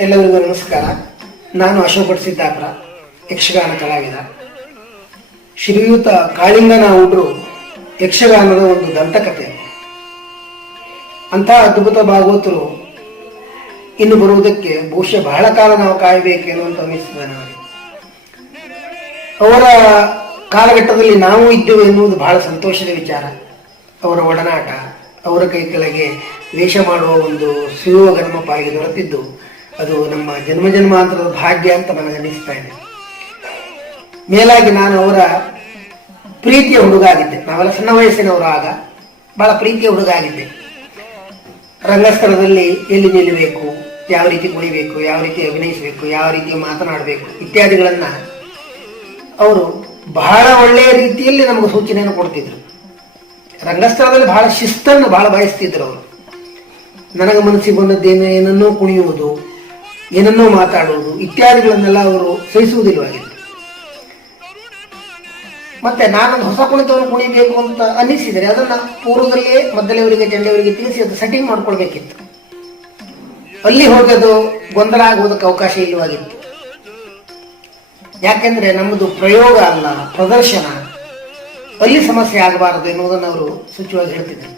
ಎಲ್ಲರಿಗೂ ನಮಸ್ಕಾರ. ನಾನು ಅಶೋಕ ಸಿದ್ದಾಪುರ ಯಕ್ಷಗಾನ ಕಲಾವಿದ ಶ್ರೀಯುತ ಕಾಳಿಂಗನ ಹುಡ್ರು ಯಕ್ಷಗಾನದ ಒಂದು ದಂತಕಥೆ. ಅಂತಹ ಅದ್ಭುತ ಭಾಗವತರು ಇನ್ನು ಬರುವುದಕ್ಕೆ ಬಹುಶಃ ಬಹಳ ಕಾಲ ನಾವು ಕಾಯಬೇಕೇನು ಅಂತ ಅನ್ನಿಸ್ತದೆ ನನಗೆ. ಅವರ ಕಾಲಘಟ್ಟದಲ್ಲಿ ನಾವು ಇದ್ದೇವೆ ಎನ್ನುವುದು ಬಹಳ ಸಂತೋಷದ ವಿಚಾರ. ಅವರ ಒಡನಾಟ, ಅವರ ಕೈ ಕೆಳಗೆ ವೇಷ ಮಾಡುವ ಒಂದು ಸುಯೋಗ ನಮ್ಮ ಪಾಲಿಗೆ ದೊರೆತಿದ್ದು ಅದು ನಮ್ಮ ಜನ್ಮ ಜನ್ಮಾಂತರದ ಭಾಗ್ಯ ಅಂತ ನನಗೆ ಅನಿಸ್ತಾ ಇದೆ ಮೇಲಾಗಿ ನಾನು ಅವರ ಪ್ರೀತಿಯ ಹುಡುಗ ಆಗಿದ್ದೆ ನಾವೆಲ್ಲ ಸಣ್ಣ ವಯಸ್ಸಿನವರು ಆಗ ಬಹಳ ಪ್ರೀತಿಯ ಹುಡುಗ ಆಗಿದ್ದೆ ರಂಗಸ್ಥಳದಲ್ಲಿ ಎಲ್ಲಿ ನಿಲ್ಲಬೇಕು, ಯಾವ ರೀತಿ ಕುಣಿಬೇಕು, ಯಾವ ರೀತಿ ಅಭಿನಯಿಸಬೇಕು, ಯಾವ ರೀತಿ ಮಾತನಾಡಬೇಕು ಇತ್ಯಾದಿಗಳನ್ನ ಅವರು ಬಹಳ ಒಳ್ಳೆಯ ರೀತಿಯಲ್ಲಿ ನಮಗೆ ಸೂಚನೆಯನ್ನು ಕೊಡ್ತಿದ್ರು. ರಂಗಸ್ಥಳದಲ್ಲಿ ಬಹಳ ಶಿಸ್ತನ್ನು ಬಹಳ ಬಯಸ್ತಿದ್ರು ಅವರು. ನನಗೆ ಮನಸ್ಸಿಗೆ ಬಂದದ್ದೇನು, ಏನನ್ನೋ ಕುಣಿಯುವುದು ಏನನ್ನೋ ಮಾತಾಡುವುದು ಇತ್ಯಾದಿಗಳನ್ನೆಲ್ಲ ಅವರು ಸಹಿಸುವುದಿಲ್ಲವಾಗಿತ್ತು ಮತ್ತೆ ನಾನೊಂದು ಹೊಸ ಕುಣಿತವನ್ನು ಕುಣಿಬೇಕು ಅಂತ ಅನ್ನಿಸಿದರೆ ಅದನ್ನು ಪೂರ್ವದಲ್ಲಿಯೇ ಮದ್ದಲೆಯವರಿಗೆ ಜಂಡೆಯವರಿಗೆ ತಿಳಿಸಿ ಅದು ಸೆಟ್ಟಿಂಗ್ ಮಾಡ್ಕೊಳ್ಬೇಕಿತ್ತು. ಅಲ್ಲಿ ಅದು ಗೊಂದಲ ಆಗುವುದಕ್ಕೆ ಅವಕಾಶ ಇಲ್ಲವಾಗಿತ್ತು. ಯಾಕೆಂದ್ರೆ ನಮ್ಮದು ಪ್ರಯೋಗ ಅಲ್ಲ, ಪ್ರದರ್ಶನ. ಅಲ್ಲಿ ಸಮಸ್ಯೆ ಆಗಬಾರದು ಎನ್ನುವುದನ್ನು ಅವರು ಸೂಚ್ಯವಾಗಿ ಹೇಳ್ತಿದ್ದರು.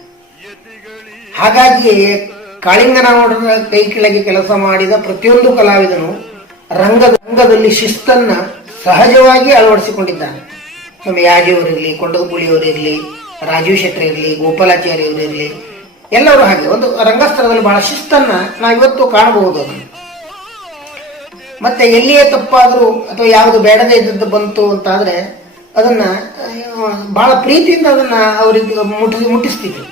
ಹಾಗಾಗಿಯೇ ಕಾಳಿಂಗನವರ ಕೈ ಕೆಳಗೆ ಕೆಲಸ ಮಾಡಿದ ಪ್ರತಿಯೊಂದು ಕಲಾವಿದನು ರಂಗ ರಂಗದಲ್ಲಿ ಶಿಸ್ತನ್ನ ಸಹಜವಾಗಿ ಅಳವಡಿಸಿಕೊಂಡಿದ್ದಾನೆ ಸ್ವಾಮಿ ಯಾಜಿಯವರಿರಲಿ ಕೊಂಡದಪುಳಿಯವರಿರಲಿ ರಾಜೀವ್ ಶೆಟ್ಟಿ ಇರಲಿ ಗೋಪಾಲಾಚಾರ್ಯ ಅವರಿರಲಿ ಎಲ್ಲರೂ ಹಾಗೆ ಒಂದು ರಂಗಸ್ಥಳದಲ್ಲಿ ಬಹಳ ಶಿಸ್ತನ್ನ ನಾವಿವತ್ತು ಕಾಣಬಹುದು ಅದನ್ನು. ಮತ್ತೆ ಎಲ್ಲಿಯೇ ತಪ್ಪಾದರೂ ಅಥವಾ ಯಾವುದು ಬೇಡದೇ ಇದ್ದದ್ದು ಬಂತು ಅಂತಾದ್ರೆ ಅದನ್ನ ಆ, ಬಹಳ ಪ್ರೀತಿಯಿಂದ ಅದನ್ನ ಅವರಿಗೆ ಮುಟ್ಟಿಸಿ ಮುಟ್ಟಿಸ್ತಿದ್ರು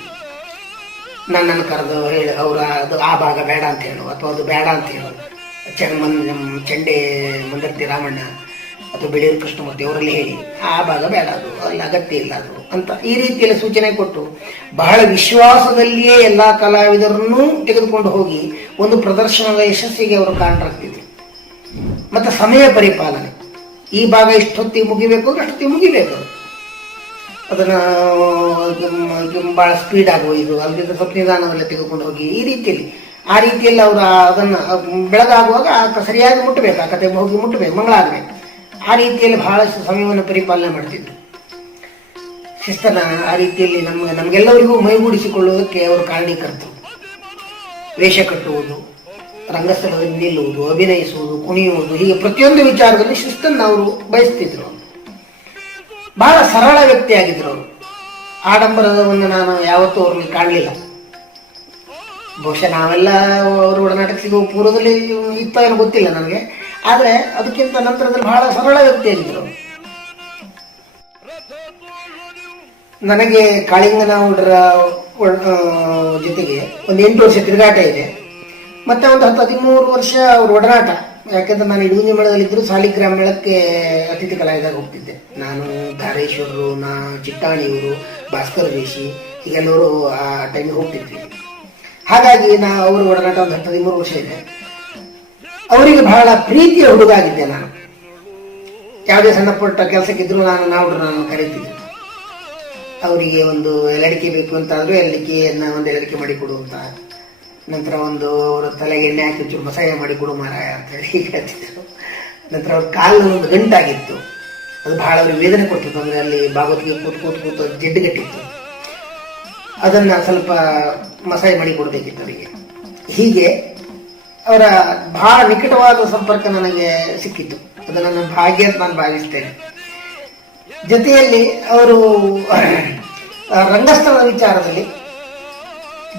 ನನ್ನನ್ನು ಕರೆದು ಹೇಳಿ, ಅವರ ಅದು ಆ ಭಾಗ ಬೇಡ ಅಂತ ಹೇಳು, ಅಥವಾ ಅದು ಬೇಡ ಅಂತ ಹೇಳು. ಚೆನ್ನ ಮನ್ ನಮ್ಮ ಚಂಡೆ ಮಂದರ್ತಿ ರಾಮಣ್ಣ ಅಥವಾ ಬಿಳಿಯರ್ ಕೃಷ್ಣಮೂರ್ತಿ ಅವರಲ್ಲಿ ಹೇಳಿ, ಆ ಭಾಗ ಬೇಡ ಅದು, ಅಲ್ಲಿ ಅಗತ್ಯ ಇಲ್ಲ ಅದು, ಅಂತ ಈ ರೀತಿಯಲ್ಲಿ ಸೂಚನೆ ಕೊಟ್ಟು ಬಹಳ ವಿಶ್ವಾಸದಲ್ಲಿಯೇ ಎಲ್ಲ ಕಲಾವಿದರನ್ನೂ ತೆಗೆದುಕೊಂಡು ಹೋಗಿ ಒಂದು ಪ್ರದರ್ಶನದ ಯಶಸ್ಸಿಗೆ ಅವರು ಕಾರಣರಾಗ್ತಿದ್ರು ಮತ್ತು ಸಮಯ ಪರಿಪಾಲನೆ. ಈ ಭಾಗ ಇಷ್ಟೊತ್ತಿಗೆ ಮುಗಿಬೇಕು ಅಷ್ಟೊತ್ತಿಗೆ ಮುಗಿಬೇಕು. ಅದನ್ನ ಬಹಳ ಸ್ಪೀಡ್ ಇದು. ಅಲ್ಲಿಂದ ಸ್ವಲ್ಪ ನಿಧಾನವೆಲ್ಲ ತೆಗೆದುಕೊಂಡು ಹೋಗಿ ಈ ರೀತಿಯಲ್ಲಿ. ಆ ರೀತಿಯಲ್ಲಿ ಅವರು ಅದನ್ನು ಬೆಳಗಾಗುವಾಗ ಆ ಸರಿಯಾಗಿ ಮುಟ್ಟಬೇಕು ಆ ಕತೆ ಹೋಗಿ ಮುಟ್ಟಬೇಕು ಮಂಗಳ ಆಗ್ಬೇಕು. ಆ ರೀತಿಯಲ್ಲಿ ಬಹಳಷ್ಟು ಸಮಯವನ್ನು ಪರಿಪಾಲನೆ ಮಾಡ್ತಿದ್ರು. ಶಿಸ್ತನ ಆ ರೀತಿಯಲ್ಲಿ ನಮ್ಮ ನಮಗೆಲ್ಲರಿಗೂ ಮೈಗೂಡಿಸಿಕೊಳ್ಳುವುದಕ್ಕೆ ಅವರು ಕಾರಣೀಕರ್ತರು. ವೇಷ ಕಟ್ಟುವುದು, ರಂಗಸ್ಥಳದಲ್ಲಿ ನಿಲ್ಲುವುದು, ಅಭಿನಯಿಸುವುದು, ಕುಣಿಯುವುದು, ಹೀಗೆ ಪ್ರತಿಯೊಂದು ವಿಚಾರದಲ್ಲಿ ಶಿಸ್ತನ್ನು ಅವರು ಬಯಸ್ತಿದ್ರು. ಬಹಳ ಸರಳ ವ್ಯಕ್ತಿಯಾಗಿದ್ರು ಅವರು. ಆಡಂಬರವನ್ನು ನಾನು ಯಾವತ್ತೂ ಅವ್ರಿಗೆ ಕಾಣಲಿಲ್ಲ. ಬಹುಶಃ ನಾವೆಲ್ಲ ಅವರು ಒಡನಾಟಕ್ಕೆ ಸಿಗುವ ಪೂರ್ವದಲ್ಲಿ ಇತ್ತ ಏನು ಗೊತ್ತಿಲ್ಲ ನನಗೆ. ಆದರೆ ಅದಕ್ಕಿಂತ ನಂತರದಲ್ಲಿ ಬಹಳ ಸರಳ ವ್ಯಕ್ತಿಯಾಗಿದ್ರು ನನಗೆ ಕಾಳಿಂಗನ ಜೊತೆಗೆ ಒಂದು ಎಂಟು ವರ್ಷ ತಿರುಗಾಟ ಇದೆ. ಮತ್ತೆ ಒಂದು ಹತ್ತು ಹದಿಮೂರು ವರ್ಷ ಅವ್ರ ಒಡನಾಟ. ಯಾಕಂದ್ರೆ ನಾನು ಇಡಗುಂಜಿ ಮೇಳದಲ್ಲಿದ್ದರು ಸಾಲಿಗ್ರಾಮ ಮೇಳಕ್ಕೆ ಅತಿಥಿ ಕಲಾವಿದಾಗ ಹೋಗ್ತಿದ್ದೆ. ನಾನು ಧಾರೇಶ್ವರರು, ನಾ ಚಿಟ್ಟಾಣಿಯವರು, ಭಾಸ್ಕರ್ ವೇಶಿ ಹೀಗೆಲ್ಲವರು ಆ ಟೈಮಿಗೆ ಹೋಗ್ತಿದ್ವಿ. ಹಾಗಾಗಿ ನಾ ಅವ್ರ ಒಡನಾಟ ಒಂದು ಹತ್ತು ಹದಿಮೂರು ವರ್ಷ ಇದೆ. ಅವರಿಗೆ ಬಹಳ ಪ್ರೀತಿಯ ಹುಡುಗ ಆಗಿದ್ದೆ ನಾನು. ಯಾವುದೇ ಸಣ್ಣ ಪುಟ್ಟ ಕೆಲಸಕ್ಕಿದ್ರು ನಾನು ನಾವು ನಾನು ಕರೀತಿದ್ದೆ. ಅವರಿಗೆ ಒಂದು ಎಲಡಿಕೆ ಬೇಕು ಅಂತ ಎಲಡಿಕೆಯನ್ನ ಒಂದು ಎಲಡಿಕೆ ಮಾಡಿ ಕೊಡು ಅಂತ ನಂತರ ಒಂದು ಅವರ ತಲೆಗೆ ಎಣ್ಣೆ ಹಾಕಿ ಚೂರು ಮಸಾಯ ಮಾಡಿ ಕೊಡು ಮಾರಾಯ ಅಂತ ಹೇಳಿ ಹೀಗೆ ಹೇಳ್ತಿದ್ರು. ನಂತರ ಅವ್ರ ಕಾಲಿನ ಒಂದು ಗಂಟಾಗಿತ್ತು. ಅದು ಬಹಳ ಅವ್ರಿಗೆ ವೇದನೆ ಕೊಟ್ಟಿತ್ತು. ಅಂದ್ರೆ ಅಲ್ಲಿ ಭಾಗವತಿಗೆ ಕೂತ್ ಕೂತ್ ಕೂತ್ ಅದು ಜಿಡ್ಡುಗಟ್ಟಿತ್ತು ಅದನ್ನ ಸ್ವಲ್ಪ ಮಸಾಯ ಮಾಡಿ ಕೊಡಬೇಕಿತ್ತು ಅವರಿಗೆ. ಹೀಗೆ ಅವರ ಬಹಳ ನಿಕಟವಾದ ಸಂಪರ್ಕ ನನಗೆ ಸಿಕ್ಕಿತ್ತು. ಅದನ್ನ ನನ್ನ ಭಾಗ್ಯ ಅಂತ ನಾನು ಭಾವಿಸ್ತೇನೆ. ಜೊತೆಯಲ್ಲಿ ಅವರು ರಂಗಸ್ಥಳದ ವಿಚಾರದಲ್ಲಿ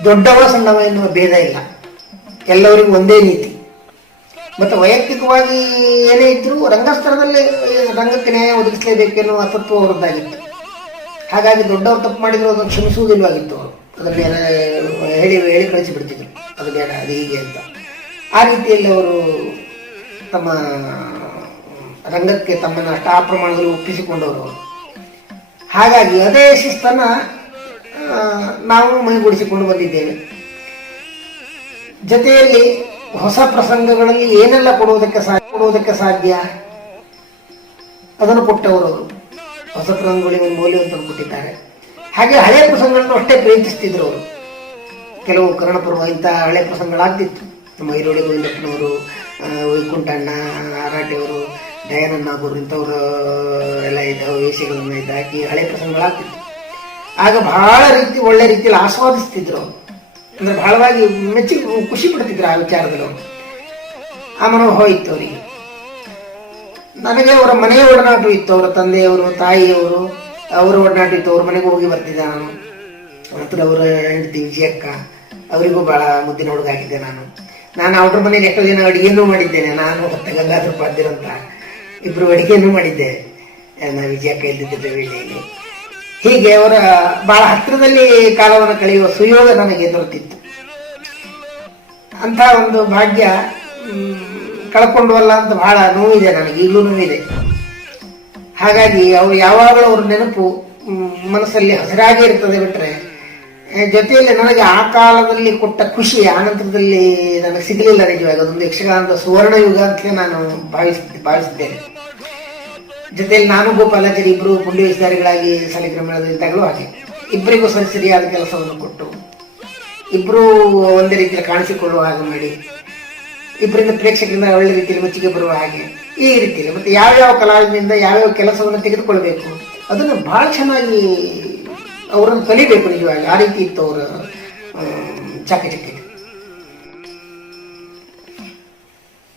ದೊಡ್ಡವ ಸಣ್ಣವ ಎನ್ನುವ ಭೇದ ಇಲ್ಲ. ಎಲ್ಲರಿಗೂ ಒಂದೇ ನೀತಿ. ಮತ್ತೆ ವೈಯಕ್ತಿಕವಾಗಿ ಏನೇ ಇದ್ದರೂ ರಂಗಸ್ಥಳದಲ್ಲಿ ರಂಗಕ್ಕೆ ನ್ಯಾಯ ಒದಗಿಸಲೇಬೇಕು ಎನ್ನುವ ತತ್ವ ಅವರದ್ದಾಗಿತ್ತು. ಹಾಗಾಗಿ ದೊಡ್ಡವರು ತಪ್ಪು ಮಾಡಿದ್ರು ಅದನ್ನು ಕ್ಷಮಿಸುವುದಿಲ್ಲವಾಗಿತ್ತು ಅವರು. ಅದನ್ನು ಹೇಳಿ ಹೇಳಿ ಕಳಿಸಿಬಿಡ್ತಿದ್ರು. ಅದು ಬೇಡ, ಅದು ಹೀಗೆ ಅಂತ. ಆ ರೀತಿಯಲ್ಲಿ ಅವರು ತಮ್ಮ ರಂಗಕ್ಕೆ ತಮ್ಮನ್ನು ಅಷ್ಟು ಆ ಪ್ರಮಾಣದಲ್ಲಿ ಒಪ್ಪಿಸಿಕೊಂಡವರು ಹಾಗಾಗಿ ಅದೇ ಶಿಸ್ತನ್ನ ನಾವು ಮೈಗೂಡಿಸಿಕೊಂಡು ಬಂದಿದ್ದೇವೆ. ಜೊತೆಯಲ್ಲಿ ಹೊಸ ಪ್ರಸಂಗಗಳಲ್ಲಿ ಏನೆಲ್ಲ ಕೊಡುವುದಕ್ಕೆ ಸಾಧ್ಯ ಕೊಡುವುದಕ್ಕೆ ಸಾಧ್ಯ? ಅದನ್ನು ಕೊಟ್ಟವರು ಹೊಸ ಪ್ರಸಂಗಗಳಿಗೆ ಒಂದು ಮೌಲ್ಯವನ್ನು ಕೊಟ್ಟಿದ್ದಾರೆ ಹಾಗೆ ಹಳೆಯ ಪ್ರಸಂಗಗಳನ್ನು ಅಷ್ಟೇ ಪ್ರೀತಿಸ್ತಿದ್ರು ಅವರು. ಕೆಲವು ಕರ್ಣಪುರ್ವ ಇಂತಹ ಹಳೆ ಪ್ರಸಂಗಗಳಾಗ್ತಿತ್ತು. ನಮ್ಮ ಈರುಳ್ಳಿ ಗೋವಿಂದಪ್ಪನವರು ವೈಕುಂಠಣ್ಣ ಆರಾಟೆಯವರು ದಯಾನಂದ ಅವರು ಇಂಥವರು ಎಲ್ಲ ಇದ್ದ ವೇಷಗಳನ್ನ ಇದ್ದಾಕಿ ಹಳೆ ಪ್ರಸಂಗಗಳಾಗ್ತಿತ್ತು. ಆಗ ಬಹಳ ರೀತಿ, ಒಳ್ಳೆ ರೀತಿಯಲ್ಲಿ ಆಸ್ವಾದಿಸ್ತಿದ್ರು. ಅಂದ್ರೆ ಬಹಳವಾಗಿ ಮೆಚ್ಚಿ, ಖುಷಿ ಪಡ್ತಿದ್ರು ಆ ವಿಚಾರದಲ್ಲಿ ಆ ಮನೋ ಇತ್ತು ಅವರಿಗೆ. ನನಗೆ ಅವರ ಮನೆಯ ಒಡನಾಟ ಇತ್ತು. ಅವರ ತಂದೆಯವರು, ತಾಯಿಯವರು, ಅವರ ಒಡನಾಟ ಇತ್ತು. ಅವ್ರ ಮನೆಗೆ ಹೋಗಿ ಬರ್ತಿದ್ದೆ ನಾನು. ನಂತರ ಅವರ ಹೆಂಡತಿ ವಿಜಯಕ್ಕ, ಅವರಿಗೂ ಬಹಳ ಮುದ್ದಿನ ಹುಡುಗ ಆಗಿದ್ದೆ ನಾನು. ನಾನು ಅವ್ರ ಮನೇಲಿ ಎಷ್ಟೋ ದಿನ ಅಡುಗೆನೂ ಮಾಡಿದ್ದೇನೆ. ನಾನು ಮತ್ತೆ ಗಂಗಾಧರ ಪಾದ್ಯರು ಇಬ್ರು ಅಡಿಗೆನು ಮಾಡಿದ್ದೆ. ನಾನು ವಿಜಯಕ್ಕ ಇದ್ದಿದ್ದೆ ವೇಳೆಯಲ್ಲಿ ಹೀಗೆ ಅವರ ಬಹಳ ಹತ್ತಿರದಲ್ಲಿ ಕಾಲವನ್ನು ಕಳೆಯುವ ಸುಯೋಗ ನನಗೆ ದೊರೆತಿತ್ತು ಅಂತ ಒಂದು ಭಾಗ್ಯ ಕಳ್ಕೊಂಡ್ವಲ್ಲ ಅಂತ ಬಹಳ ನೋವಿದೆ ನನಗೆ ಈಗಲೂ ನೋವಿದೆ. ಹಾಗಾಗಿ ಅವರು ಯಾವಾಗಲೂ ಅವ್ರ ನೆನಪು ಮನಸ್ಸಲ್ಲಿ ಹಸಿರಾಗಿ ಇರ್ತದೆ ಬಿಟ್ರೆ ಜೊತೆಯಲ್ಲಿ ನನಗೆ ಆ ಕಾಲದಲ್ಲಿ ಕೊಟ್ಟ ಖುಷಿ ಆನಂತರದಲ್ಲಿ ನನಗೆ ಸಿಗಲಿಲ್ಲ ನಿಜವಾಗಿ. ಅದೊಂದು ಯಕ್ಷಗಾನದ ಸುವರ್ಣ ಯುಗ ಅಂತಲೇ ನಾನು ಭಾವಿಸ್, ಭಾವಿಸಿದ್ದೇನೆ. ಜೊತೆಯಲ್ಲಿ ನಾನು ಗೋಪಾಲಾಚಾರಿ ಇಬ್ಬರು ಪುಂಡಿ ವಿಸ್ತಾರಿಗಳಾಗಿ ಇದ್ದಾಗಲೂ ಹಾಗೆ. ಇಬ್ಬರಿಗೂ ಸರಿ ಸರಿಯಾದ ಕೆಲಸವನ್ನು ಕೊಟ್ಟು ಇಬ್ಬರೂ ಒಂದೇ ರೀತಿಯಲ್ಲಿ ಕಾಣಿಸಿಕೊಳ್ಳುವ ಹಾಗೆ ಮಾಡಿ, ಇಬ್ಬರಿಂದ ಪ್ರೇಕ್ಷಕರಿಂದ ಒಳ್ಳೆ ರೀತಿಯಲ್ಲಿ ಮೆಚ್ಚುಗೆ ಬರುವ ಹಾಗೆ ಈ ರೀತಿಯಲ್ಲಿ ಮತ್ತೆ ಯಾವ್ಯಾವ ಕಲಾವಿದರಿಂದ ಯಾವ್ಯಾವ ಕೆಲಸವನ್ನು ತೆಗೆದುಕೊಳ್ಬೇಕು, ಅದನ್ನು ಬಹಳ ಚೆನ್ನಾಗಿ ಅವರನ್ನು ಕಲಿಬೇಕು ನಿಜವಾಗಿ. ಆ ರೀತಿ ಇತ್ತು ಅವರ ಚಾಕಚಕ್ಯ.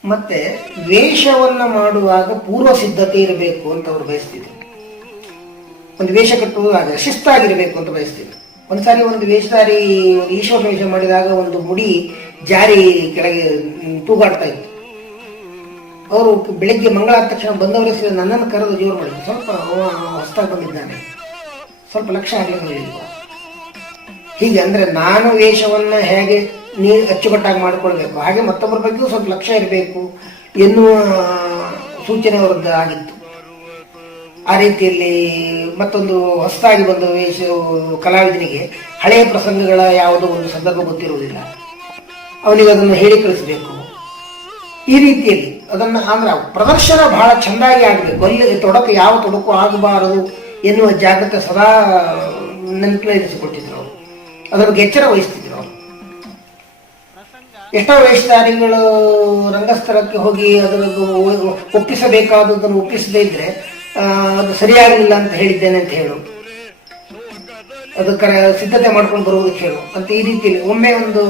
ಮತ್ತೆ ವೇಷವನ್ನ ಮಾಡುವಾಗ ಪೂರ್ವ ಸಿದ್ಧತೆ ಇರಬೇಕು ಅಂತ ಅವರು ಬಯಸ್ತಿದ್ರು. ಒಂದು ವೇಷ ಕಟ್ಟುವಾಗ ಶಿಸ್ತಾಗಿರಬೇಕು ಅಂತ ಬಯಸ್ತಿದ್ರು. ಒಂದ್ಸಾರಿ ಒಂದು ವೇಷಧಾರಿ ಈಶ್ವರ ವೇಷ ಮಾಡಿದಾಗ ಒಂದು ಮುಡಿ ಜಾರಿ ಕೆಳಗೆ ತೂಗಾಡ್ತಾ ಇತ್ತು. ಅವರು ಬೆಳಿಗ್ಗೆ ಮಂಗಳಾದ ತಕ್ಷಣ ಬಂದವರೇ ಸೇರಿ ನನ್ನನ್ನು ಕರೆದು ಜೋರು ಮಾಡಿದ್ರು. ಸ್ವಲ್ಪ ಅವ ಹೊಸ್ದಾಗಿ ಬಂದಿದ್ದಾನೆ. ಸ್ವಲ್ಪ ಲಕ್ಷ ಆಗಲಿ ಹೀಗೆ ಅಂದ್ರೆ ನಾನು ವೇಷವನ್ನ ಹೇಗೆ ನೀ ಅಚ್ಚುಕಟ್ಟಾಗಿ ಮಾಡಿಕೊಳ್ಬೇಕು. ಹಾಗೆ ಮತ್ತೊಬ್ಬರ ಬಗ್ಗೆಯೂ ಸ್ವಲ್ಪ ಲಕ್ಷ್ಯ ಇರಬೇಕು ಎನ್ನುವ ಸೂಚನೆ ಅವರದ್ದು ಆಗಿತ್ತು. ಆ ರೀತಿಯಲ್ಲಿ ಮತ್ತೊಂದು ಹೊಸದಾಗಿ ಬಂದ ವೇಷ, ಕಲಾವಿದನಿಗೆ ಹಳೆಯ ಪ್ರಸಂಗಗಳ ಯಾವುದೋ ಒಂದು ಸಂದರ್ಭ ಗೊತ್ತಿರುವುದಿಲ್ಲ. ಅವನಿಗೆ ಅದನ್ನು ಹೇಳಿ ಕಳಿಸಬೇಕು. ಈ ರೀತಿಯಲ್ಲಿ ಅದನ್ನ ಅಂದ್ರೆ ಪ್ರದರ್ಶನ ಬಹಳ ಚೆಂದಾಗಿ ಆಗಬೇಕು. ಅಲ್ಲಿ ತೊಡಕು, ಯಾವ ತೊಡಕು ಆಗಬಾರದು ಎನ್ನುವ ಜಾಗೃತೆ ಸದಾ ನೆನಪಿನಲ್ಲಿರಿಸಿಕೊಟ್ಟಿದ್ರು ಅವರು. ಅದರ ಬಗ್ಗೆ ಎಚ್ಚರ ವಹಿಸ್ತಿದ್ರು. ಎಷ್ಟೋ ವೇಷಧಾರಿಗಳು ರಂಗಸ್ಥಳಕ್ಕೆ ಹೋಗಿ ಅದರದ್ದು ಒಪ್ಪಿಸಬೇಕಾದದನ್ನು ಒಪ್ಪಿಸದೇ ಇದ್ರೆ ಅದು ಸರಿಯಾಗಲಿಲ್ಲ ಅಂತ ಹೇಳಿದ್ದೇನೆ ಅಂತ ಹೇಳು. ಅದಕ್ಕೆ ಸಿದ್ಧತೆ ಮಾಡ್ಕೊಂಡು ಬರುವುದಕ್ಕೆ ಹೇಳು. ಅಂತ ಈ ರೀತಿಯಲ್ಲಿ ಒಮ್ಮೆ ಒಂದು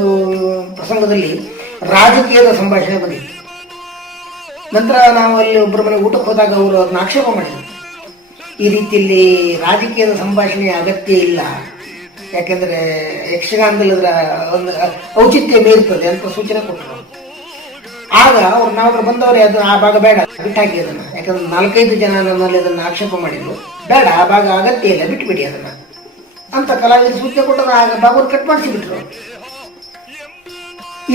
ಪ್ರಸಂಗದಲ್ಲಿ ರಾಜಕೀಯದ ಸಂಭಾಷಣೆ ಬಂದಿತ್ತು. ನಂತರ ನಾವು ಅಲ್ಲಿ ಒಬ್ಬರ ಮನೆ ಊಟಕ್ಕೆ ಹೋದಾಗ ಅವರು ಅದನ್ನ ಆಕ್ಷೇಪ ಮಾಡಿದ್ರು. ಈ ರೀತಿಯಲ್ಲಿ ರಾಜಕೀಯದ ಸಂಭಾಷಣೆಯ ಅಗತ್ಯ ಇಲ್ಲ. ಯಾಕೆಂದ್ರೆ ಯಕ್ಷಗಾನದಲ್ಲಿ ಅದರ ಒಂದು ಔಚಿತ್ಯ ಮೀರ್ತದೆ ಅಂತ ಸೂಚನೆ ಕೊಟ್ಟರು. ಆಗ ಅವ್ರು ನಾವು ಬಂದವರೇ, ಅದು ಆ ಭಾಗ ಬೇಡ, ಬಿಟ್ಟಾಕಿ ಅದನ್ನ. ಯಾಕಂದ್ರೆ ನಾಲ್ಕೈದು ಜನ ನನ್ನಲ್ಲಿ ಅದನ್ನ ಆಕ್ಷೇಪ ಮಾಡಿದ್ರು. ಬೇಡ, ಆ ಭಾಗ ಅಗತ್ಯ ಇಲ್ಲ, ಬಿಟ್ಬಿಡಿ ಅದನ್ನ. ಅಂತ ಕಲಾವಿದರು ಸೂಚನೆ ಕೊಟ್ಟರು, ಆಗ ಭಾಗವನ್ನು ಕಟ್ ಮಾಡಿಸಿ ಬಿಟ್ರು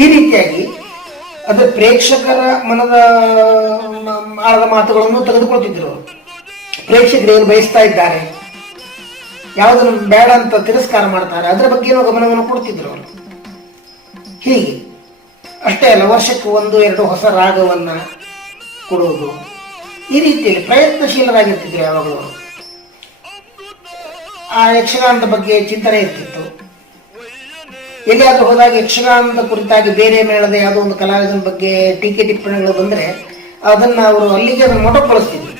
ಈ ರೀತಿಯಾಗಿ ಅದು ಪ್ರೇಕ್ಷಕರ ಮನದ ಆಳದ ಮಾತುಗಳನ್ನು ತೆಗೆದುಕೊಳ್ತಿದ್ರು. ಪ್ರೇಕ್ಷಕರು ಏನು ಬಯಸ್ತಾ ಇದ್ದಾರೆ? ಯಾವುದನ್ನು ಬೇಡ ಅಂತ ತಿರಸ್ಕಾರ ಮಾಡ್ತಾರೆ, ಅದರ ಬಗ್ಗೆನೂ ಗಮನವನ್ನು ಕೊಡ್ತಿದ್ರು ಅವರು. ಹೀಗೆ, ಅಷ್ಟೇ ಅಲ್ಲ, ವರ್ಷಕ್ಕೆ ಒಂದು, ಎರಡು ಹೊಸ ರಾಗವನ್ನ ಕೊಡುವುದು ಈ ರೀತಿಯಲ್ಲಿ ಪ್ರಯತ್ನಶೀಲರಾಗಿರ್ತಿದ್ರು ಯಾವಾಗಲೂ ಅವರು. ಆ ಯಕ್ಷಗಾನದ ಬಗ್ಗೆ ಚಿಂತನೆ ಇರ್ತಿತ್ತು. ಎಲ್ಲಿಯಾದ್ರೂ ಹೋದಾಗ ಯಕ್ಷಗಾನದ ಕುರಿತಾಗಿ ಬೇರೆ ಮೇಳದ ಯಾವುದೋ ಒಂದು ಕಲಾವಿದನ ಬಗ್ಗೆ ಟೀಕೆ ಟಿಪ್ಪಣಿಗಳು ಬಂದ್ರೆ, ಅದನ್ನ ಅವರು ಅಲ್ಲಿಗೆ ಅದನ್ನು ಮೊಟಕುಗೊಳಿಸ್ತಿದ್ರು.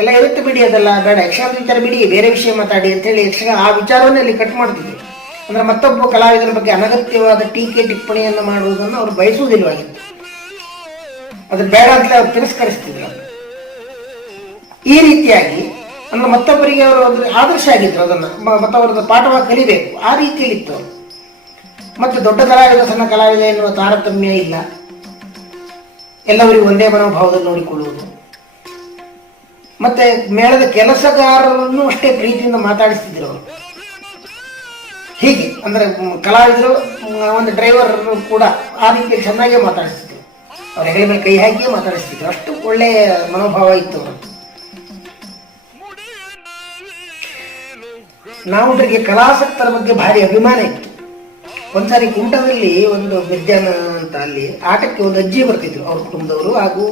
ಎಲ್ಲ ಇರುತ್ತೆ ಬಿಡಿ ಅದೆಲ್ಲ, ಬೇಡ. ಯಕ್ಷಗಾನ ವಿಚಾರ ಬಿಡಿ, ಬೇರೆ ವಿಷಯ ಮಾತಾಡಿ ಅಂತೇಳಿ ಯಕ್ಷಗಾನ ಆ ವಿಚಾರವನ್ನೇ ಅಲ್ಲಿ ಕಟ್ ಮಾಡ್ತಿದ್ವಿ. ಅಂದ್ರೆ ಮತ್ತೊಬ್ಬ ಕಲಾವಿದರ ಬಗ್ಗೆ ಅನಗತ್ಯವಾದ ಟೀಕೆ, ಟಿಪ್ಪಣಿಯನ್ನು ಮಾಡುವುದನ್ನು ಅವರು ಬಯಸುವುದಿಲ್ಲವಾಗಿತ್ತು. ಅದ್ರ ಬೇಡ ಅಂತ ಅವ್ರು ತಿರಸ್ಕರಿಸ್ತಿದ್ರು. ಈ ರೀತಿಯಾಗಿ, ಅಂದ್ರೆ ಮತ್ತೊಬ್ಬರಿಗೆ ಅವರು ಒಂದು ಆದರ್ಶ ಆಗಿದ್ರು ಅದನ್ನ. ಮತ್ತವರ ಪಾಠವಾಗಿ ಕಲಿಬೇಕು. ಆ ರೀತಿಯಲ್ಲಿ ಇತ್ತು ಅವರು. ಮತ್ತೆ ದೊಡ್ಡ ಕಲಾವಿದ, ಸಣ್ಣ ಕಲಾವಿದ ಎನ್ನುವ ತಾರತಮ್ಯ ಇಲ್ಲ. ಎಲ್ಲವರಿಗೂ ಒಂದೇ ಮನೋಭಾವದಲ್ಲಿ ನೋಡಿಕೊಳ್ಳುವುದು. ಮತ್ತೆ ಮೇಳದ ಕೆಲಸಗಾರರನ್ನು ಅಷ್ಟೇ ಪ್ರೀತಿಯಿಂದ ಮಾತಾಡಿಸ್ತಿದ್ರು ಅವರು. ಹೀಗೆ, ಅಂದ್ರೆ ಕಲಾವಿದರು ಒಂದು ಡ್ರೈವರ್ ಕೂಡ ಆ ರೀತಿ ಚೆನ್ನಾಗೇ ಮಾತಾಡಿಸ್ತಿದ್ರು. ಅವ್ರ ಹೆಗಲ ಮೇಲೆ ಕೈ ಹಾಕಿಯೇ ಮಾತಾಡಿಸ್ತಿದ್ರು. ಅಷ್ಟು ಒಳ್ಳೆಯ ಮನೋಭಾವ ಇತ್ತು ಅವರು ನಾವುಡ್ರಿಗೆ ಕಲಾಸಕ್ತರ ಬಗ್ಗೆ ಭಾರಿ ಅಭಿಮಾನ ಇತ್ತು. ಒಂದ್ಸಾರಿ ಕುಮಟದಲ್ಲಿ ಒಂದು ಮಧ್ಯಾಹ್ನ ಅಂತ ಅಲ್ಲಿ ಆಟಕ್ಕೆ ಒಂದು ಅಜ್ಜಿ ಬರ್ತಿದ್ರು. ಅವ್ರ ಕುಟುಂಬದವರು ಹಾಗೂ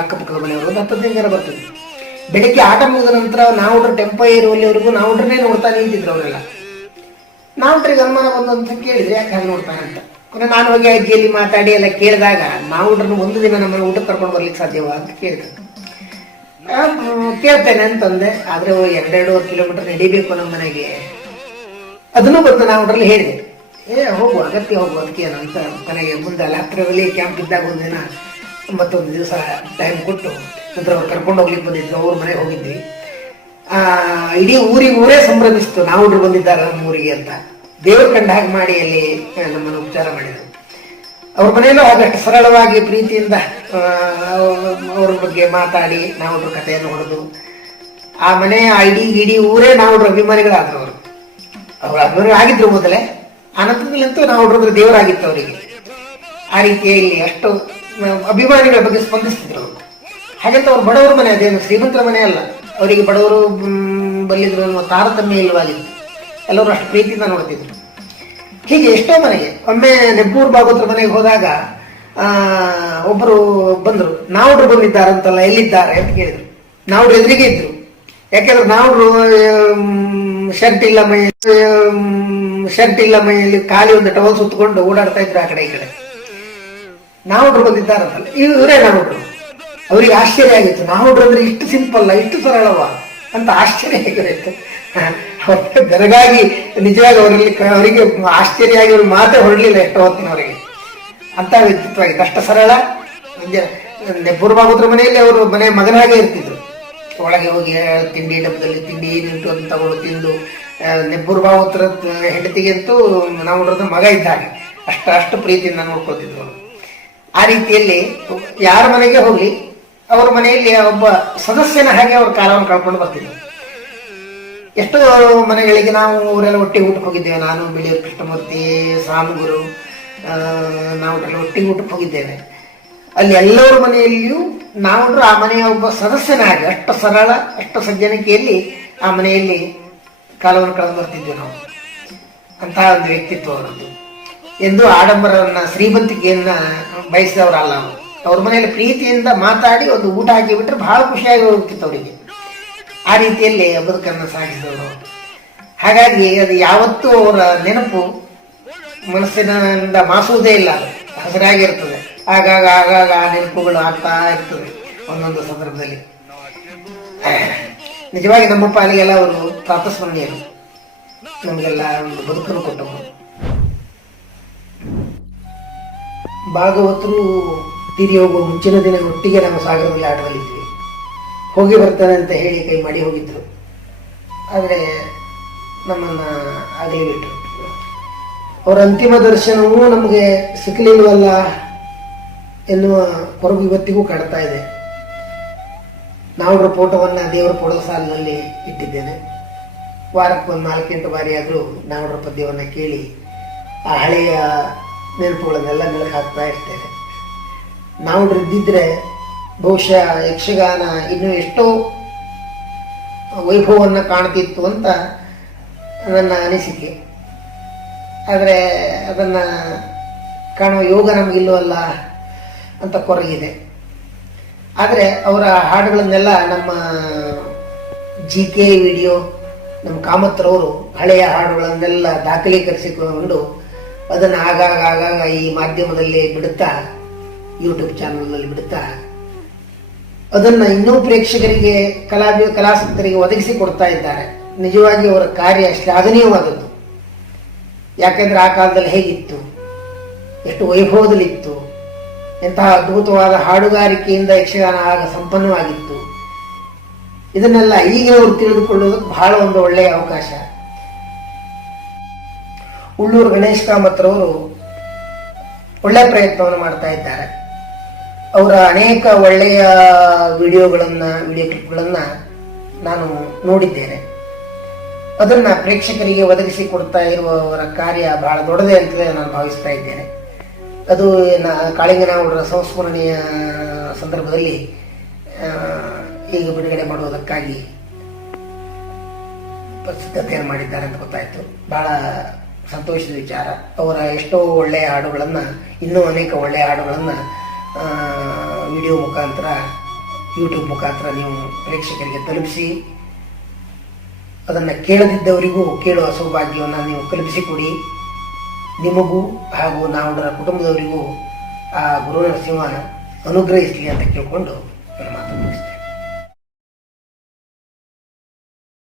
ಅಕ್ಕಪಕ್ಕದ ಮನೆಯವರು, ಒಂದು ಹತ್ತು ಹದಿನೈದು ಜನ ಬರ್ತಿದ್ರು. ಬೆಳಿಗ್ಗೆ ಆಟ ಮುಗಿದ ನಂತರ ನಾವು ಟೆಂಪೋ ಏರುವಲ್ಲಿವರೆಗೂ ನಾವು ನೋಡ್ತಾ ನಿಂತಿದ್ರು ಅವರೆಲ್ಲ. ನಾವುಡ್ರಿಗೆ ಅನುಮಾನ ಬಂದು ಅಂತ ಕೇಳಿದ್ರೆ ಯಾಕೆ ಹಾಗೆ ನೋಡ್ತಾನೆ ಅಂತ. ಕೊನೆ ನಾನು ಹೋಗಿ ಅಜ್ಜಿಯಲ್ಲಿ ಮಾತಾಡಿ ಎಲ್ಲ ಕೇಳಿದಾಗ ನಾವು ಒಂದು ದಿನ ನಮ್ಮನ್ನು ಊಟಕ್ಕೆ ಕರ್ಕೊಂಡು ಬರ್ಲಿಕ್ಕೆ ಸಾಧ್ಯವ ಅಂತ ಕೇಳಿದ್ರು. ಕೇಳ್ತೇನೆ ಅಂತಂದೆ ಆದ್ರೆ ಎರಡೆರಡೂವರೆ ಕಿಲೋಮೀಟರ್ ನಡಿಬೇಕು ನಮ್ಮ ಮನೆಗೆ. ಅದನ್ನು ಬಂದು ನಾವು ಹೇಳಿದೆ. ಏ ಹೋಗು ಅಗತ್ಯ ಹೋಗು ಅದಕ್ಕೆ ಏನು ಅಂತ ಕೊನೆಗೆ ಮುಂದೆ. ಅಲ್ಲಿ ಕ್ಯಾಂಪ್ ಇದ್ದಾಗ ಒಂದಿನ ದಿನ ಮತ್ತೊಂದು ದಿವಸ ಟೈಮ್ ಕೊಟ್ಟು. ನಂತರ ಅವ್ರು ಕರ್ಕೊಂಡು ಹೋಗ್ಲಿಕ್ಕೆ ಬಂದಿದ್ರು, ಅವ್ರ ಮನೆಗೆ ಹೋಗಿದ್ವಿ. ಆ, ಇಡೀ ಊರಿಗೆ ಊರೇ ಸಂಭ್ರಮಿಸ್ತು. ನಾವು ಹುಡುಗರು ಬಂದಿದ್ದಾರೆ ನಮ್ಮ ಊರಿಗೆ ಅಂತ. ದೇವ್ರ ಕಂಡ ಹಾಗೆ ಮಾಡಿ ಅಲ್ಲಿ ನಮ್ಮನ್ನು ಉಪಚಾರ ಮಾಡಿದರು. ಅವ್ರ ಮನೆಯಲ್ಲೂ ಆದಷ್ಟು ಸರಳವಾಗಿ ಪ್ರೀತಿಯಿಂದ ಅವ್ರ ಬಗ್ಗೆ ಮಾತಾಡಿ ನಾವು ಕಥೆಯನ್ನು ಹೊಡೆದು, ಆ ಮನೆ, ಆ ಇಡೀ ಇಡೀ ಊರೇ ನಾವು ಅಭಿಮಾನಿಗಳಾದ್ರು ಅವರು. ಅವ್ರ ಅಭಿಮಾನಿಗಳು ಆಗಿದ್ರು ಮೊದಲೇ. ಆನಂತರದಲ್ಲಂತೂ ನಾವು ಹುಡುಗರು ದೇವರಾಗಿತ್ತು ಅವರಿಗೆ. ಆ ರೀತಿಯಲ್ಲಿ ಅಷ್ಟು ಅಭಿಮಾನಿಗಳ ಬಗ್ಗೆ ಸ್ಪಂದಿಸ್ತಿದ್ರು ಅವರು. ಹಾಗಂತ ಅವ್ರು ಬಡವರ ಮನೆ ಅದೇನು ಶ್ರೀಮಂತರ ಮನೆ ಅಲ್ಲ. ಅವರಿಗೆ ಬಡವರು ಬಲ್ಲಿದ್ರು ತಾರತಮ್ಯ ಇಲ್ಲವಾಗಿತ್ತು. ಎಲ್ಲರೂ ಅಷ್ಟು ಪ್ರೀತಿಯಿಂದ ನೋಡ್ತಿದ್ರು. ಹೀಗೆ ಎಷ್ಟೋ ಮನೆಗೆ, ಒಮ್ಮೆ ನೆಬ್ಬೂರ್ ಭಾಗವತರ ಮನೆಗೆ ಹೋದಾಗ ಒಬ್ಬರು ಬಂದರು. ನಾವುಡ್ರು ಬಂದಿದ್ದಾರಂತಲ್ಲ ಎಲ್ಲಿದ್ದಾರೆ ಅಂತ ಕೇಳಿದ್ರು. ನಾವುಡ್ರು ಎದುರಿಗೆ ಇದ್ರು. ಯಾಕೆಂದ್ರೆ ನಾವುಡ್ರು ಶರ್ಟ್ ಇಲ್ಲ ಮೈ ಶರ್ಟ್ ಇಲ್ಲ ಮೈಯಲ್ಲಿ ಖಾಲಿ ಒಂದು ಟವಲ್ ಸುತ್ತಕೊಂಡು ಓಡಾಡ್ತಾ ಇದ್ರು ಆ ಕಡೆ ಈ ಕಡೆ. ನಾವುಡ್ರು ಬಂದಿದ್ದಾರಂತಲ್ಲ. ಇವರೇ ನಾವುಡ್ರು ಅವರಿಗೆ ಆಶ್ಚರ್ಯ ಆಗಿತ್ತು. ನಾವು ಅಂದ್ರೆ ಇಷ್ಟು ಸಿಂಪಲ್ ಇಷ್ಟು ಸರಳವ? ಅಂತ ಆಶ್ಚರ್ಯ ಆಗಿರುತ್ತೆ ಬೆರಗಾಗಿ ನಿಜವಾಗಿ ಅವರಲ್ಲಿ ಅವರಿಗೆ ಆಶ್ಚರ್ಯ ಆಗಿ ಅವ್ರ ಮಾತೇ ಹೊರಡಲಿಲ್ಲ ಎಷ್ಟು ಹೊತ್ತಿನವರಿಗೆ ಅಂತ ವ್ಯಕ್ತಿತ್ವ ಆಗಿತ್ತು ಅಷ್ಟು ಸರಳ ಭಾಗವತರ ಮನೆಯಲ್ಲಿ ಅವರು ಮನೆ ಮಗನ ಹಾಗೆ ಇರ್ತಿದ್ರು. ಒಳಗೆ ಹೋಗಿ ತಿಂಡಿ ಡಬ್ಬದಲ್ಲಿ ತಿಂಡಿ ಏನಿಟ್ಟು ಅಂತ ತಗೊಂಡು ತಿಂದು ನೆಬ್ಬರು ನೆಬ್ಬೂರು ಭಾಗವತರ ಹೆಂಡತಿಗಂತೂ ನಾವು ನೋಡಿದ್ರೆ ಮಗ ಇದ್ದ ಹಾಗೆ. ಅಷ್ಟು ಅಷ್ಟು ಪ್ರೀತಿಯಿಂದ ನೋಡ್ಕೊತಿದ್ರು ಆ ರೀತಿಯಲ್ಲಿ ಯಾರ ಮನೆಗೆ ಹೋಗ್ಲಿ ಅವ್ರ ಮನೆಯಲ್ಲಿ ಒಬ್ಬ ಸದಸ್ಯನ ಹಾಗೆ ಅವ್ರ ಕಾಲವನ್ನು ಕಳ್ಕೊಂಡು ಬರ್ತಿದ್ರು. ಎಷ್ಟೋ ಮನೆಗಳಿಗೆ ನಾವು ಊರೆಲ್ಲ ಒಟ್ಟಿಗೆ ಊಟಕ್ಕೆ ಹೋಗಿದ್ದೇವೆ. ನಾನು ಬಿಳಿಯ ಕೃಷ್ಣಮೂರ್ತಿ ಸಾಮುಗುರು ಆ, ನಾವು ಒಟ್ಟಿಗೆ ಊಟಕ್ಕೆ ಹೋಗಿದ್ದೇವೆ. ಅಲ್ಲಿ ಎಲ್ಲರ ಮನೆಯಲ್ಲಿಯೂ ನಾವು ಆ ಮನೆಯ ಒಬ್ಬ ಸದಸ್ಯನ ಹಾಗೆ ಅಷ್ಟು ಸರಳ ಅಷ್ಟು ಸಜ್ಜನಿಕೆಯಲ್ಲಿ ಆ ಮನೆಯಲ್ಲಿ ಕಾಲವನ್ನು ಕಳೆದು ಬರ್ತಿದ್ವಿ ನಾವು. ಅಂತಹ ಒಂದು ವ್ಯಕ್ತಿತ್ವ ಅವರದ್ದು. ಎಂದು ಆಡಂಬರವನ್ನ ಶ್ರೀಮಂತಿಕೆಯನ್ನ ಬಯಸಿದವರಲ್ಲ ಅವರು. ಅವ್ರ ಮನೆಯಲ್ಲಿ ಪ್ರೀತಿಯಿಂದ ಮಾತಾಡಿ ಒಂದು ಊಟ ಹಾಕಿ ಬಿಟ್ರೆ ಬಹಳ ಖುಷಿಯಾಗಿ ಹೋಗ್ತಿತ್ತು ಅವರಿಗೆ. ಆ ರೀತಿಯಲ್ಲಿ ಬದುಕನ್ನು ಸಾಗಿಸಿದವರು ಹಾಗಾಗಿ ಅದು ಯಾವತ್ತೂ ಅವರ ನೆನಪು ಮನಸ್ಸಿನಿಂದ ಮಾಸುವುದೇ ಇಲ್ಲ. ಹಸಿರಾಗಿರ್ತದೆ. ಆಗಾಗ ಆಗಾಗ ಆ ನೆನಪುಗಳು ಆಗ್ತಾ ಇರ್ತದೆ ಒಂದೊಂದು ಸಂದರ್ಭದಲ್ಲಿ. ನಿಜವಾಗಿ ನಮ್ಮ ಪಾಲಿಗೆಲ್ಲ ಅವರು ಪ್ರಾತಸ್ಮರಣೀಯರು. ನಮಗೆಲ್ಲ ಒಂದು ಬದುಕನ್ನು ಕೊಟ್ಟವರು. ಭಾಗವತರು ತೀರಿ ಹೋಗುವ ಮುಂಚಿನ ದಿನ ಒಟ್ಟಿಗೆ ನಾವು ಸಾಗರದಲ್ಲಿ ಆಟದಲ್ಲಿದ್ವಿ ಹೋಗಿ ಬರ್ತಾನೆ ಅಂತ ಹೇಳಿ ಕೈ ಮಾಡಿ ಹೋಗಿದ್ರು. ಆದರೆ ನಮ್ಮನ್ನು ಆಗಲೇ ಬಿಟ್ಟರು ಅವರ ಅಂತಿಮ ದರ್ಶನವೂ ನಮಗೆ ಸಿಕ್ಕಲಿಲ್ವಲ್ಲ ಎನ್ನುವ ಕೊರಗು ಇವತ್ತಿಗೂ ಕಾಡ್ತಾ ಇದೆ. ನಾವ್ರ ಫೋಟೋವನ್ನು ದೇವರ ಫೋಟೋ ಸಾಲಿನಲ್ಲಿ ಇಟ್ಟಿದ್ದೇನೆ. ವಾರಕ್ಕೆ ಒಂದು ನಾಲ್ಕೆಂಟು ಬಾರಿ ಆದರೂ ನಾವುಡ್ರ ಪದ್ಯವನ್ನು ಕೇಳಿ ಆ ಹಳೆಯ ನೆನಪುಗಳನ್ನೆಲ್ಲ ಮೆಲುಕು ಹಾಕ್ತಾ ಇರ್ತೇನೆ. ನಾವುಡ್ರು ವೃದ್ಧಿದ್ರೆ ಬಹುಶಃ ಯಕ್ಷಗಾನ ಇನ್ನೂ ಎಷ್ಟೋ ವೈಭವವನ್ನು ಕಾಣ್ತಿತ್ತು ಅಂತ ನನ್ನ ಅನಿಸಿಕೆ. ಆದರೆ ಅದನ್ನು ಕಾಣುವ ಯೋಗ ನಮಗಿಲ್ಲವಲ್ಲ ಅಂತ ಕೊರಗಿದೆ ಆದರೆ ಅವರ ಹಾಡುಗಳನ್ನೆಲ್ಲ ನಮ್ಮ ಜಿ ಕೆ ವಿಡಿಯೋ ನಮ್ಮ ಕಾಮತ್ರವರು ಹಳೆಯ ಹಾಡುಗಳನ್ನೆಲ್ಲ ದಾಖಲೀಕರಿಸಿಕೊಂಡು ಅದನ್ನು ಆಗಾಗ ಆಗಾಗ ಈ ಮಾಧ್ಯಮದಲ್ಲಿ ಬಿಡುತ್ತಾ ಯೂಟ್ಯೂಬ್ ಚಾನಲ್ನಲ್ಲಿ ಬಿಡುತ್ತಾ, ಅದನ್ನು ಇನ್ನೂ ಪ್ರೇಕ್ಷಕರಿಗೆ ಕಲಾವಿ ಕಲಾಸಕ್ತರಿಗೆ ಒದಗಿಸಿ ಕೊಡ್ತಾ ಇದ್ದಾರೆ. ನಿಜವಾಗಿ ಅವರ ಕಾರ್ಯ ಶ್ಲಾಘನೀಯವಾದದ್ದು ಯಾಕೆಂದ್ರೆ ಆ ಕಾಲದಲ್ಲಿ ಹೇಗಿತ್ತು? ಎಷ್ಟು ವೈಭವದಲ್ಲಿತ್ತು? ಎಂತಹ ಅದ್ಭುತವಾದ ಹಾಡುಗಾರಿಕೆಯಿಂದ ಯಕ್ಷಗಾನ ಆಗ ಸಂಪನ್ನವಾಗಿತ್ತು. ಇದನ್ನೆಲ್ಲ ಈಗಿನವರು ತಿಳಿದುಕೊಳ್ಳುವುದಕ್ಕೆ ಬಹಳ ಒಂದು ಒಳ್ಳೆಯ ಅವಕಾಶ. ಉಳ್ಳೂರು ಗಣೇಶ್ ಕಾಮತ್ರವರು ಒಳ್ಳೆಯ ಪ್ರಯತ್ನವನ್ನು ಮಾಡ್ತಾ ಇದ್ದಾರೆ. ಅವರ ಅನೇಕ ಒಳ್ಳೆಯ ವಿಡಿಯೋಗಳನ್ನು ವಿಡಿಯೋ ಕ್ಲಿಪ್ಗಳನ್ನು ನಾನು ನೋಡಿದ್ದೇನೆ. ಅದನ್ನು ಪ್ರೇಕ್ಷಕರಿಗೆ ಒದಗಿಸಿ ಕೊಡ್ತಾ ಇರುವವರ ಕಾರ್ಯ ಬಹಳ ದೊಡ್ಡದೇ ಅಂತಲೇ ನಾನು ಭಾವಿಸ್ತಾ ಇದ್ದೇನೆ. ಅದು ಕಾಳಿಂಗನಾವುಡರ ಸಂಸ್ಮರಣೆಯ ಸಂದರ್ಭದಲ್ಲಿ ಈಗ ಬಿಡುಗಡೆ ಮಾಡುವುದಕ್ಕಾಗಿ ಸಿದ್ಧತೆಯನ್ನು ಮಾಡಿದ್ದಾರೆ ಅಂತ ಗೊತ್ತಾಯ್ತು. ಬಹಳ ಸಂತೋಷದ ವಿಚಾರ. ಅವರ ಎಷ್ಟೋ ಒಳ್ಳೆಯ ಹಾಡುಗಳನ್ನು, ಇನ್ನೂ ಅನೇಕ ಒಳ್ಳೆಯ ಹಾಡುಗಳನ್ನು ವಿಡಿಯೋ ಮುಖಾಂತರ ಯೂಟ್ಯೂಬ್ ಮುಖಾಂತರ ನೀವು ಪ್ರೇಕ್ಷಕರಿಗೆ ತಲುಪಿಸಿ, ಅದನ್ನು ಕೇಳದಿದ್ದವರಿಗೂ ಕೇಳುವ ಸೌಭಾಗ್ಯವನ್ನು ನೀವು ಕಲ್ಪಿಸಿಕೊಡಿ. ನಿಮಗೂ ಹಾಗೂ ನಾವುಡರ ಕುಟುಂಬದವರಿಗೂ ಆ ಗುರು ನರಸಿಂಹ ಅನುಗ್ರಹಿಸಲಿ ಅಂತ ಕೇಳ್ಕೊಂಡು